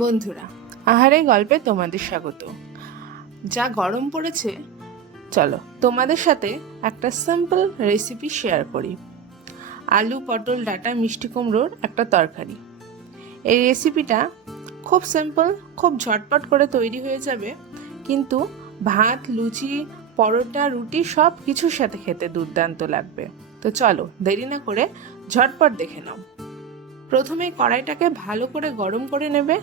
বন্ধুরা, আহারে গল্পে তোমাদের স্বাগত। যা গরম পড়েছে, চলো তোমাদের সাথে একটা সিম্পল রেসিপি শেয়ার করি। আলু, পটল, ডাঁটা, মিষ্টি কুমড়োর একটা তরকারি। এই রেসিপিটা খুব সিম্পল, খুব ঝটপট করে তৈরি হয়ে যাবে, কিন্তু ভাত, লুচি, পরোটা, রুটি সব কিছুর সাথে খেতে দুর্দান্ত লাগবে। তো চলো দেরি না করে ঝটপট দেখে নাও। প্রথমে কড়াইটাকে ভালো করে গরম করে নেবে।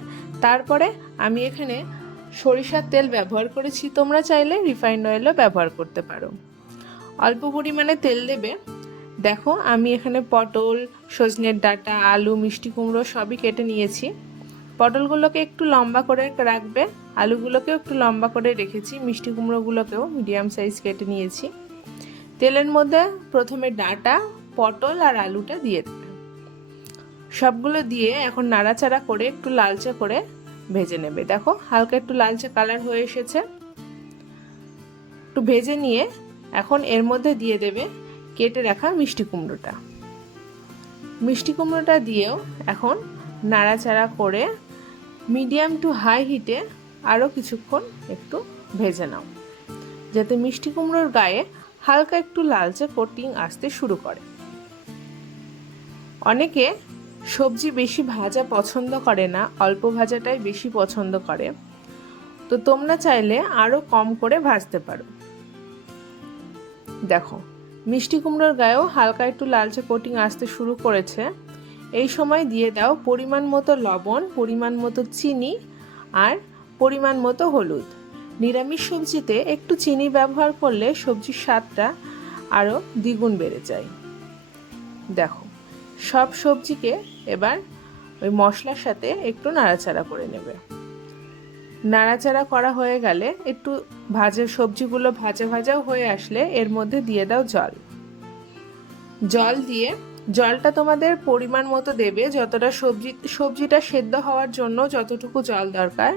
তারপরে আমি এখানে সরিষার তেল ব্যবহার করেছি, তোমরা চাইলে রিফাইন্ড অয়েলও ব্যবহার করতে পারো। অল্প পরিমাণে তেল দেবে। দেখো আমি এখানে পটল, সজনের ডাঁটা, আলু, মিষ্টি কুমড়ো সবই কেটে নিয়েছি। পটলগুলোকে একটু লম্বা করে রাখবে, আলুগুলোকেও একটু লম্বা করে রেখেছি, মিষ্টি কুমড়োগুলোকেও মিডিয়াম সাইজ কেটে নিয়েছি। তেলের মধ্যে প্রথমে ডাঁটা, পটল আর আলুটা দিয়ে দেবে। সবগুলো দিয়ে এখন নাড়াচাড়া করে একটু লালচে করে ভেজে নেবে। দেখো হালকা একটু লালচে কালার হয়ে এসেছে। একটু ভেজে নিয়ে এখন এর মধ্যে দিয়ে দেবে কেটে রাখা মিষ্টি কুমড়োটা। মিষ্টি কুমড়োটা দিয়েও এখন নাড়াচাড়া করে মিডিয়াম টু হাই হিটে আরও কিছুক্ষণ একটু ভেজে নাও, যাতে মিষ্টি কুমড়োর গায়ে হালকা একটু লালচে কোটিং আসতে শুরু করে। অনেকে সবজি বেশি ভাজা পছন্দ করে না, অল্প ভাজাটাই বেশি পছন্দ করে। তো তোমরা চাইলে আরও কম করে ভাজতে পারো। দেখো মিষ্টি কুমড়োর গায়েও হালকা একটু লালচে কোটিং আসতে শুরু করেছে। এই সময় দিয়ে দাও পরিমাণ মতো লবণ, পরিমাণ মতো চিনি আর পরিমাণ মতো হলুদ। নিরামিষ সবজিতে একটু চিনি ব্যবহার করলে সবজির স্বাদটা আরও দ্বিগুণ বেড়ে যায়। দেখো সব সবজিকে এবার ওই মশলার সাথে একটু নাড়াচাড়া করে নেবে। নাড়াচাড়া করা হয়ে গেলে একটু সবজিগুলো ভাজা ভাজাও হয়ে আসলে এর মধ্যে দিয়ে দাও জল দিয়ে জলটা তোমাদের পরিমাণ মতো দেবে, যতটা সবজিটা সেদ্ধ হওয়ার জন্য যতটুকু জল দরকার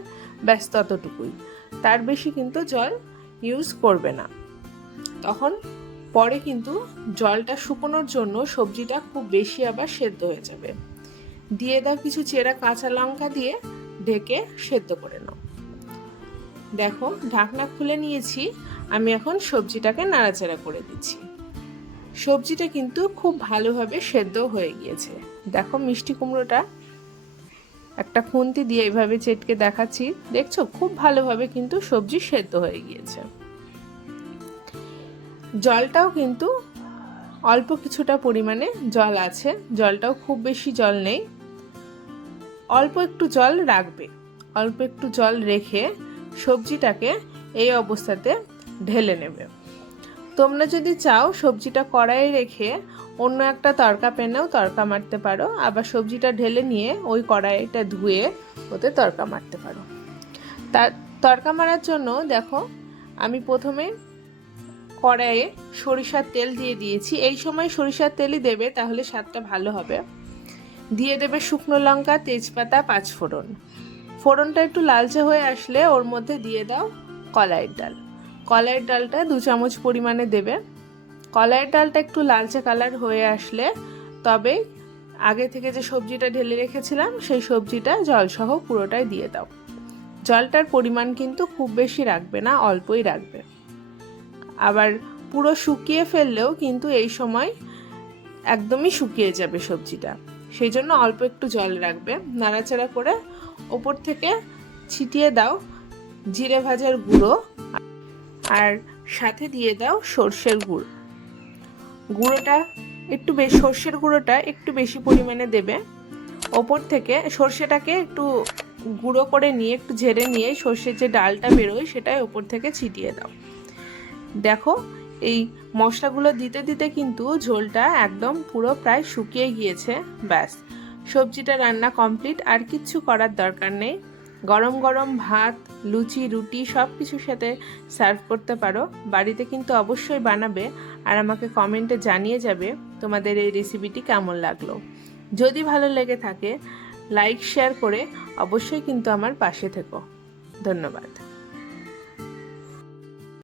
ব্যাস ততটুকুই, তার বেশি কিন্তু জল ইউজ করবে না। তখন পরে কিন্তু জলটা শুকোনোর জন্য সবজিটা খুব বেশি আবার সেদ্ধ হয়ে যাবে। দিয়ে দাও কিছু চেরা কাঁচা লঙ্কা দিয়ে ঢেকে সেদ্ধ করে নাও। দেখো ঢাকনা খুলে নিয়েছি, আমি এখন সবজিটাকে নাড়াচাড়া করে দিচ্ছি। সবজিটা কিন্তু খুব ভালোভাবে সেদ্ধ হয়ে গিয়েছে। দেখো মিষ্টি কুমড়োটা একটা খুন্তি দিয়ে এইভাবে চেটকে দেখাচ্ছি, দেখছো খুব ভালোভাবে কিন্তু সবজি সেদ্ধ হয়ে গিয়েছে। জলটাও কিন্তু অল্প কিছুটা পরিমাণে জল আছে, জলটাও খুব বেশি জল নেই, অল্প একটু জল রাখবে। অল্প একটু জল রেখে সবজিটাকে এই অবস্থাতে ঢেলে নেবে। তোমরা যদি চাও সবজিটা কড়াইয়ে রেখে অন্য একটা তড়কা প্যানেও তড়কা মারতে পারো, আবার সবজিটা ঢেলে নিয়ে ওই কড়াইটা ধুয়ে ওতে তড়কা মারতে পারো। তার তড়কা মারার জন্য দেখো আমি প্রথমে কড়াইয়ে সরিষার তেল দিয়ে দিয়েছি। এই সময় সরিষার তেলই দেবে, তাহলে স্বাদটা ভালো হবে। দিয়ে দেবে শুকনো লঙ্কা, তেজপাতা, পাঁচফোড়ন। ফোড়নটা একটু লালচে হয়ে আসলে ওর মধ্যে দিয়ে দাও কলাইয়ের ডাল। কলাইয়ের ডালটা 2 চামচ পরিমাণে দেবে। কলাইয়ের ডালটা একটু লালচে কালার হয়ে আসলে তবে আগে থেকে যে সবজিটা ঢেলে রেখেছিলাম সেই সবজিটা জলসহ পুরোটাই দিয়ে দাও। জলটার পরিমাণ কিন্তু খুব বেশি রাখবে না, অল্পই রাখবে। আবার পুরো শুকিয়ে ফেললেও কিন্তু এই সময় একদমই শুকিয়ে যাবে সবজিটা, সেই জন্য অল্প একটু জল রাখবে। নাড়াচাড়া করে ওপর থেকে ছিটিয়ে দাও জিরে ভাজার গুঁড়ো, আর সাথে দিয়ে দাও সর্ষের গুঁড়োটা একটু বেশি, সর্ষের গুঁড়োটা একটু বেশি পরিমাণে দেবে। ওপর থেকে সর্ষেটাকে একটু গুঁড়ো করে নিয়ে একটু ঝেড়ে নিয়ে সর্ষের যে ডালটা বেরোয় সেটাই ওপর থেকে ছিটিয়ে দাও। দেখো এই মশলাগুলো দিতে দিতে কিন্তু ঝোলটা একদম পুরো প্রায় শুকিয়ে গিয়েছে। ব্যাস সবজিটা রান্না কমপ্লিট, আর কিচ্ছু করার দরকার নেই। গরম গরম ভাত, লুচি, রুটি সব কিছুর সাথে সার্ভ করতে পারো। বাড়িতে কিন্তু অবশ্যই বানাবে আর আমাকে কমেন্টে জানিয়ে যাবে তোমাদের এই রেসিপিটি কেমন লাগলো। যদি ভালো লেগে থাকে লাইক শেয়ার করে অবশ্যই কিন্তু আমার পাশে থেকো। ধন্যবাদ।